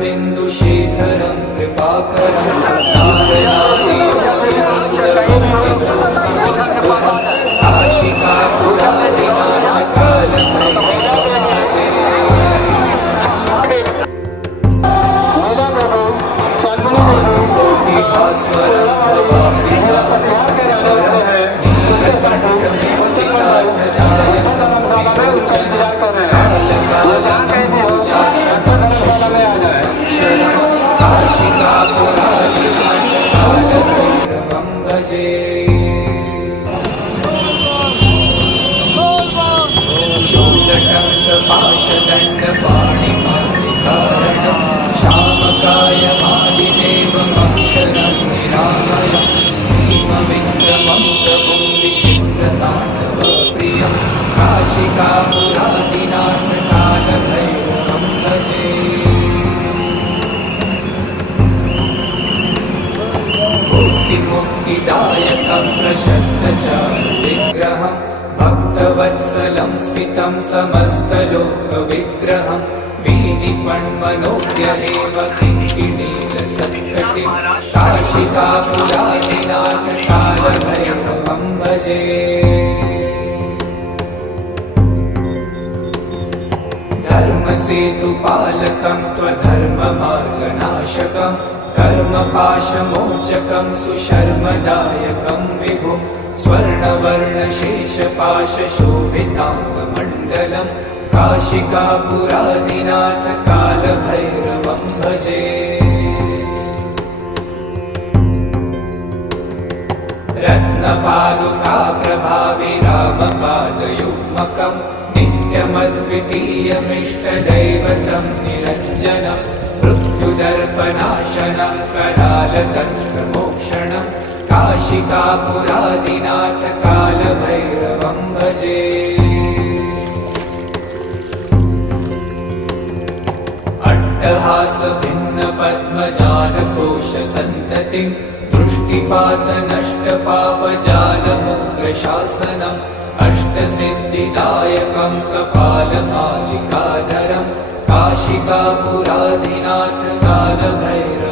बिन्दुशेखरं कृपाकरं नारदादियोगिवृन्दवन्दितं काशिकापुरादिनाथकालभैरवं भजे। भानुकोटिभास्वरं भवाब्धितारकं नीलकण्ठमीप्सितार्थदायकं विमोचनं कालकालमम्बुजाक्षमं शशूलमक्षरं काशिकापुरादिनाथकालभैरवं भजे। शूलटङ्कपाशदण्डपाणिमादिकारणं श्यामकायमादिदेवमक्षरं निरामयं भीमविक्रमं प्रभुं विचित्रताण्डवप्रियं काशिकापुरादिनाथकालभैरवं भजे। मुक्तिदायकं प्रशस्तचारुविग्रहं भक्तवत्सलं स्थितं समस्तलोकविग्रहं वीरिपण्मनोग्यहेमकिङ्किणीलसत्कटिं काशिकापुरादिनाथकालभैरवं भजे। धर्मसेतुपालकं त्वधर्ममार्गनाशकं कर्मपाशमोचकं सुशर्मदायकं विभुं स्वर्णवर्णशेषपाशशोभिताङ्गमण्डलं काशिकापुरादिनाथकालभैरवं भजे। रत्नपादुकाप्रभाविरामपादयुग्मकं नित्यमद्वितीयमिष्टदैवतं निरञ्जनं मृत्युदर्पनाशनं करालदंष्ट्रमोक्षणं काशिकापुरादिनाथकालभैरवं भजे। अट्टहासभिन्नपद्मजालकोशसन्ततिं दृष्टिपातनष्टपापजालमुग्रशासनम् अष्टसिद्धिदायकं कपालमालिकाधरं काशिकापुरादिनाथकालभैरवं